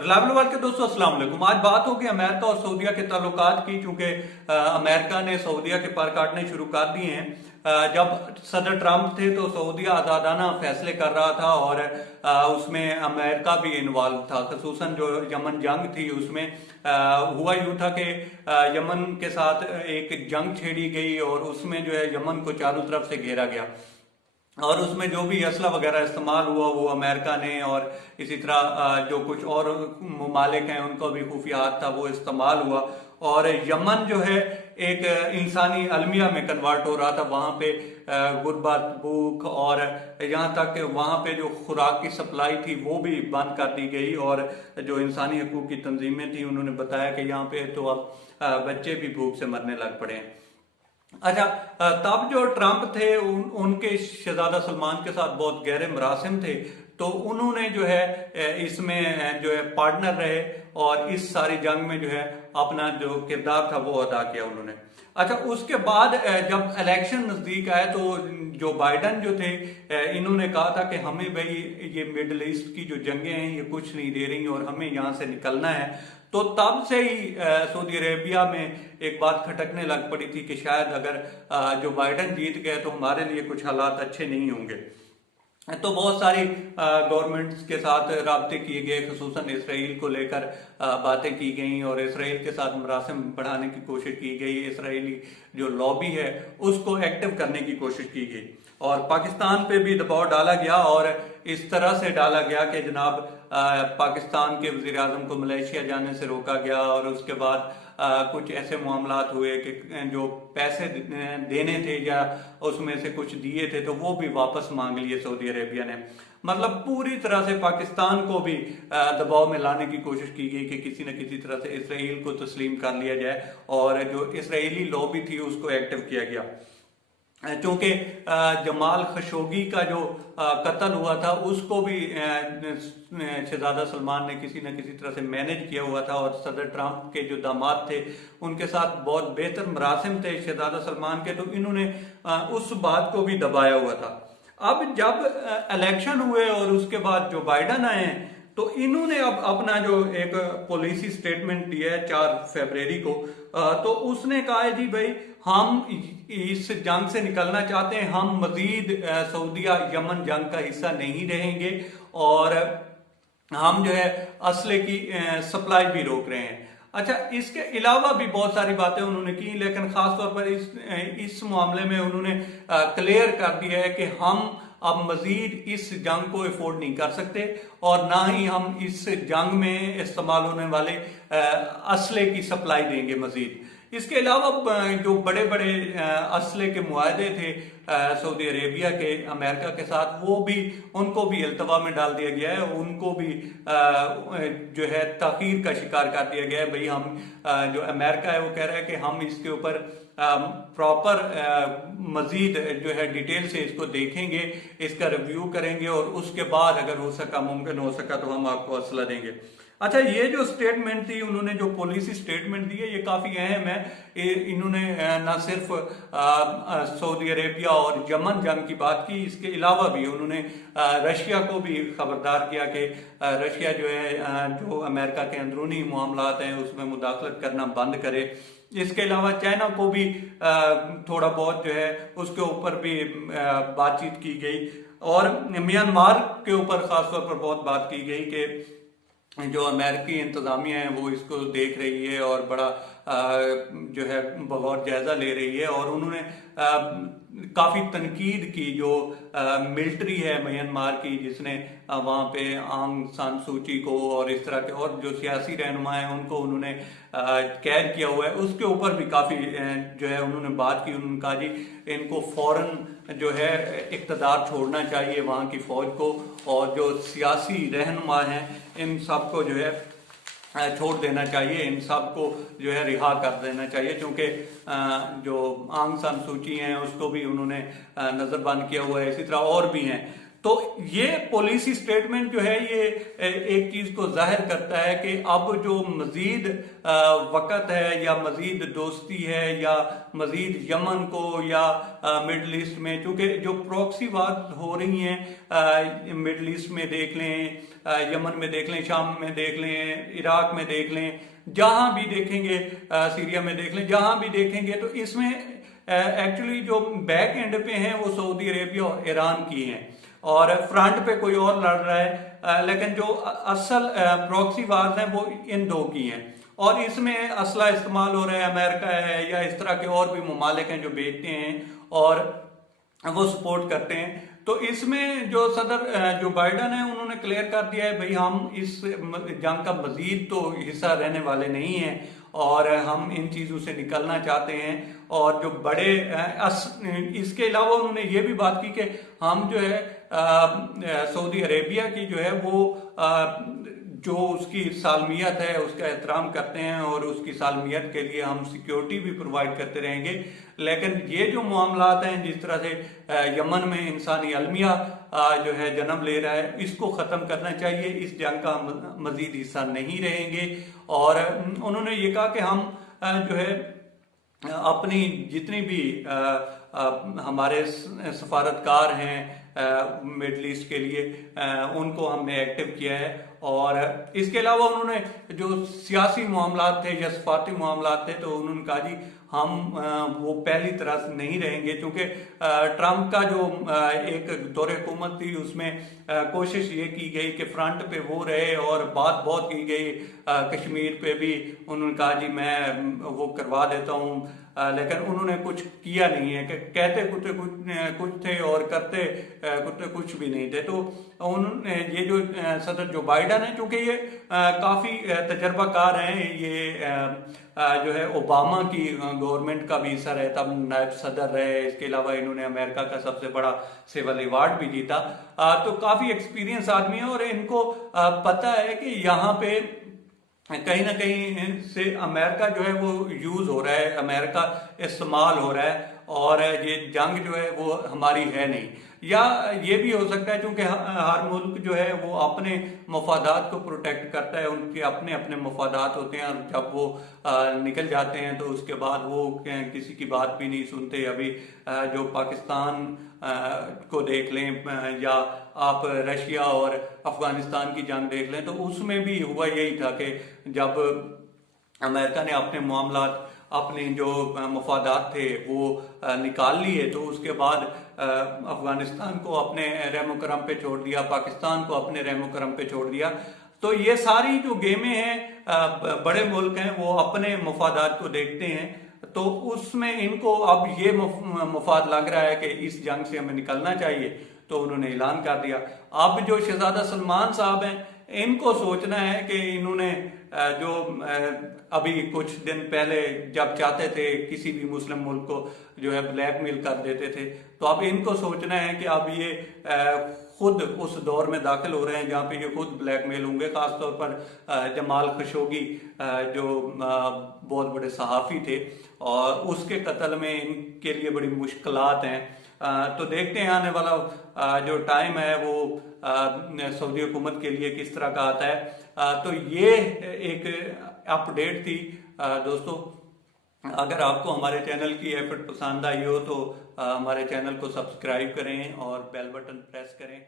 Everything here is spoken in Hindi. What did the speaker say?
रिलायबल वर्ल्ड के दोस्तों अस्सलाम वालेकुम। आज बात होगी अमेरिका और सऊदीया के ताल्लुकात की, चूंकि अमेरिका ने सऊदीया के पर काटने शुरू कर दिए हैं। जब सदर ट्रंप थे तो सऊदीया आज़ादाना फैसले कर रहा था और उसमें अमेरिका भी इन्वॉल्व था। खसूसन जो यमन जंग थी उसमें हुआ यूं था कि यमन के साथ एक जंग छेड़ी गई और उसमें जो है यमन को चारों तरफ से घेरा गया और उसमें जो भी असला वगैरह इस्तेमाल हुआ वो अमेरिका ने और इसी तरह जो कुछ और ममालिक हैं उनका भी खुफिया हाथ था वो इस्तेमाल हुआ और यमन जो है एक इंसानी अलमिया में कन्वर्ट हो रहा था। वहाँ पे गुर्बत, भूख और यहाँ तक वहाँ पे जो खुराक की सप्लाई थी वो भी बंद कर दी गई और जो इंसानी हकूक की तंजीमें थी उन्होंने बताया कि यहाँ पे तो अब बच्चे भी भूख से मरने लग पड़े हैं। अच्छा, तब जो ट्रंप थे उनके शहजादा सलमान के साथ बहुत गहरे मरासिम थे, तो उन्होंने जो है इसमें जो है पार्टनर रहे और इस सारी जंग में जो है अपना जो किरदार था वो अदा किया उन्होंने। अच्छा, उसके बाद जब इलेक्शन नजदीक आए तो जो बाइडन जो थे इन्होंने कहा था कि हमें भाई ये मिडल ईस्ट की जो जंगें हैं ये कुछ नहीं दे रही और हमें यहाँ से निकलना है। तो तब से ही सऊदी अरेबिया में एक बात खटकने लग पड़ी थी कि शायद अगर जो बाइडन जीत गए तो हमारे लिए कुछ हालात अच्छे नहीं होंगे। तो बहुत सारी गवर्नमेंट्स के साथ राब्ते किए गए, खसूसन इसराइल को लेकर बातें की गई और इसराइल के साथ मरासिम बढ़ाने की कोशिश की गई। इसराइली जो लॉबी है उसको एक्टिव करने की कोशिश की गई और पाकिस्तान पे भी दबाव डाला गया और इस तरह से डाला गया कि जनाब पाकिस्तान के वजीर आजम को मलेशिया जाने से रोका गया और उसके बाद कुछ ऐसे मामलात हुए कि जो पैसे देने थे या उसमें से कुछ दिए थे तो वो भी वापस मांग लिए सऊदी अरेबिया ने। मतलब पूरी तरह से पाकिस्तान को भी दबाव में लाने की कोशिश की गई कि किसी न किसी तरह से इसराइल को तस्लीम कर लिया जाए और जो इसराइली लॉबी थी उसको एक्टिव किया गया। चूंकि जमाल खशोगी का जो कत्ल हुआ था उसको भी शहजादा सलमान ने किसी न किसी तरह से मैनेज किया हुआ था और सदर ट्रंप के जो दामाद थे उनके साथ बहुत बेहतर मरासिम थे शहजादा सलमान के, तो इन्होंने उस बात को भी दबाया हुआ था। अब जब इलेक्शन हुए और उसके बाद जो बाइडन आए तो इन्होंने अब अपना जो एक पॉलिसी स्टेटमेंट दिया है 4 फरवरी को, तो उसने कहा है जी भाई हम इस जंग से निकलना चाहते हैं, हम मजीद सऊदीया यमन जंग का हिस्सा नहीं रहेंगे और हम जो है असले की सप्लाई भी रोक रहे हैं। अच्छा, इसके अलावा भी बहुत सारी बातें उन्होंने की, लेकिन खासतौर पर इस मामले में उन्होंने क्लियर कर दिया है कि हम अब मजीद इस जंग को अफोर्ड नहीं कर सकते और ना ही हम इस जंग में इस्तेमाल होने वाले असले की सप्लाई देंगे मजीद। इसके अलावा जो बड़े बड़े असले के मुआहदे थे सऊदी अरेबिया के अमेरिका के साथ वो भी उनको भी अल्तवा में डाल दिया गया है, उनको भी जो है ताखीर का शिकार कर दिया गया है। भाई हम जो अमेरिका है वो कह रहा है कि हम इसके ऊपर प्रॉपर मजीद जो है डिटेल से इसको देखेंगे, इसका रिव्यू करेंगे और उसके बाद अगर हो सका, मुमकिन हो सका तो हम आपको असला देंगे। अच्छा, ये जो स्टेटमेंट थी उन्होंने जो पॉलिसी स्टेटमेंट दी है ये काफी अहम है। इन्होंने न सिर्फ सऊदी अरेबिया और यमन जंग की बात की, इसके अलावा भी उन्होंने रशिया को भी खबरदार किया कि रशिया जो है जो अमेरिका के अंदरूनी मामलात हैं उसमें मुदाखलत करना बंद करे। इसके अलावा चाइना को भी थोड़ा बहुत जो है उसके ऊपर भी बातचीत की गई और म्यांमार के ऊपर खासतौर पर बहुत बात की गई कि जो अमेरिकी इंतजामिया है वो इसको देख रही है और बड़ा जो है बगौर जायजा ले रही है और उन्होंने काफी तनकीद की जो मिलिट्री है म्यांमार की, जिसने वहां पे आंग सान सूची को और इस तरह के और जो सियासी रहनुमा है उनको उन्होंने कैद किया हुआ है, उसके ऊपर भी काफी जो है उन्होंने बात की। उन्होंने कहा जी इनको फौरन जो है इक़्तिदार छोड़ना चाहिए वहां की फौज को और जो सियासी रहनुमा हैं इन सबको जो है छोड़ देना चाहिए, इन सब को जो है रिहा कर देना चाहिए, क्योंकि जो आंग सान सूची हैं उसको भी उन्होंने नजरबंद किया हुआ है, इसी तरह और भी हैं। तो ये पॉलिसी स्टेटमेंट जो है ये एक चीज को जाहिर करता है कि अब जो मजीद वक़्त है या मजीद दोस्ती है या मजीद यमन को या मिडल ईस्ट में, चूंकि जो प्रॉक्सी वार हो रही हैं मिडल ईस्ट में देख लें, यमन में देख लें, शाम में देख लें, इराक में देख लें, जहां भी देखेंगे, सीरिया में देख लें, जहां भी देखेंगे, तो इसमें एक्चुअली जो बैक एंड पे हैं वो सऊदी अरेबिया और ईरान की हैं और फ्रंट पे कोई और लड़ रहा है, लेकिन जो असल प्रॉक्सी वार्स हैं वो इन दो की हैं और इसमें असला इस्तेमाल हो रहा है, अमेरिका है या इस तरह के और भी ममालिक हैं जो बेचते हैं और वो सपोर्ट करते हैं। तो इसमें जो सदर जो बाइडन है उन्होंने क्लियर कर दिया है भाई हम इस जंग का मजीद तो हिस्सा रहने वाले नहीं हैं और हम इन चीजों से निकलना चाहते हैं। और जो बड़े इसके अलावा उन्होंने ये भी बात की कि हम जो है सऊदी अरेबिया की जो है वो जो उसकी सालमियत है उसका एहतराम करते हैं और उसकी सालमियत के लिए हम सिक्योरिटी भी प्रोवाइड करते रहेंगे। लेकिन ये जो मामलात हैं जिस तरह से यमन में इंसानी अलमिया जो है जन्म ले रहा है, इसको ख़त्म करना चाहिए, इस जंग का मजीद हिस्सा नहीं रहेंगे। और उन्होंने ये कहा कि हम जो है अपनी जितनी भी हमारे सफारतकार हैं मिडल ईस्ट के लिए उनको हमने एक्टिव किया है। और इसके अलावा उन्होंने जो सियासी मामलात थे या सफारती मामलात थे तो उन्होंने कहा जी हम वो पहली तरह से नहीं रहेंगे, क्योंकि ट्रंप का जो एक दौरे हुकूमत थी उसमें कोशिश ये की गई कि फ्रंट पे वो रहे और बात बहुत की गई कश्मीर पे भी। उन्होंने कहा जी मैं वो करवा देता हूँ, लेकिन उन्होंने कुछ किया नहीं है, कहते कुछ थे और करते कुछ भी नहीं थे। तो उन्होंने ये जो सदर जो बाइडन है, चूंकि ये काफी तजर्बाकार हैं, ये जो है ओबामा की गवर्नमेंट का भी हिस्सा रहे, तब नायब सदर रहे, इसके अलावा इन्होंने अमेरिका का सबसे बड़ा सिविल अवार्ड भी जीता। तो काफी एक्सपीरियंस आदमी है और इनको पता है कि यहाँ पे कहीं ना कहीं से अमेरिका जो है वो यूज हो रहा है, अमेरिका इस्तेमाल हो रहा है और ये जंग जो है वो हमारी है नहीं। या ये भी हो सकता है क्योंकि हर मुल्क जो है वो अपने मफादात को प्रोटेक्ट करता है, उनके अपने अपने मफादात होते हैं और जब वो निकल जाते हैं तो उसके बाद वो किसी की बात भी नहीं सुनते। अभी जो पाकिस्तान को देख लें या आप रशिया और अफगानिस्तान की जंग देख लें, तो उसमें भी हुआ यही था कि जब अमेरिका ने अपने मामलात अपने जो मफादात थे वो निकाल लिए तो उसके बाद अफगानिस्तान को अपने रहमो करम पे छोड़ दिया, पाकिस्तान को अपने रहमो करम पे छोड़ दिया। तो ये सारी जो गेमें हैं बड़े मुल्क हैं वो अपने मफादात को देखते हैं, तो उसमें इनको अब ये मफाद लग रहा है कि इस जंग से हमें निकलना चाहिए, तो उन्होंने ऐलान कर दिया। अब जो शहजादा सलमान साहब हैं इनको सोचना है कि इन्होंने जो अभी कुछ दिन पहले जब चाहते थे किसी भी मुस्लिम मुल्क को जो है ब्लैकमेल कर देते थे, तो अब इनको सोचना है कि अब ये खुद उस दौर में दाखिल हो रहे हैं जहाँ पे ये खुद ब्लैकमेल होंगे। खासतौर पर जमाल खशोगी जो बहुत बड़े सहाफ़ी थे और उसके कत्ल में इनके लिए बड़ी मुश्किलात हैं। तो देखते हैं आने वाला जो टाइम है वो सऊदी हुकूमत के लिए किस तरह का आता है। तो ये एक अपडेट थी दोस्तों। अगर आपको हमारे चैनल की एफर्ट पसंद आई हो तो हमारे चैनल को सब्सक्राइब करें और बेल बटन प्रेस करें।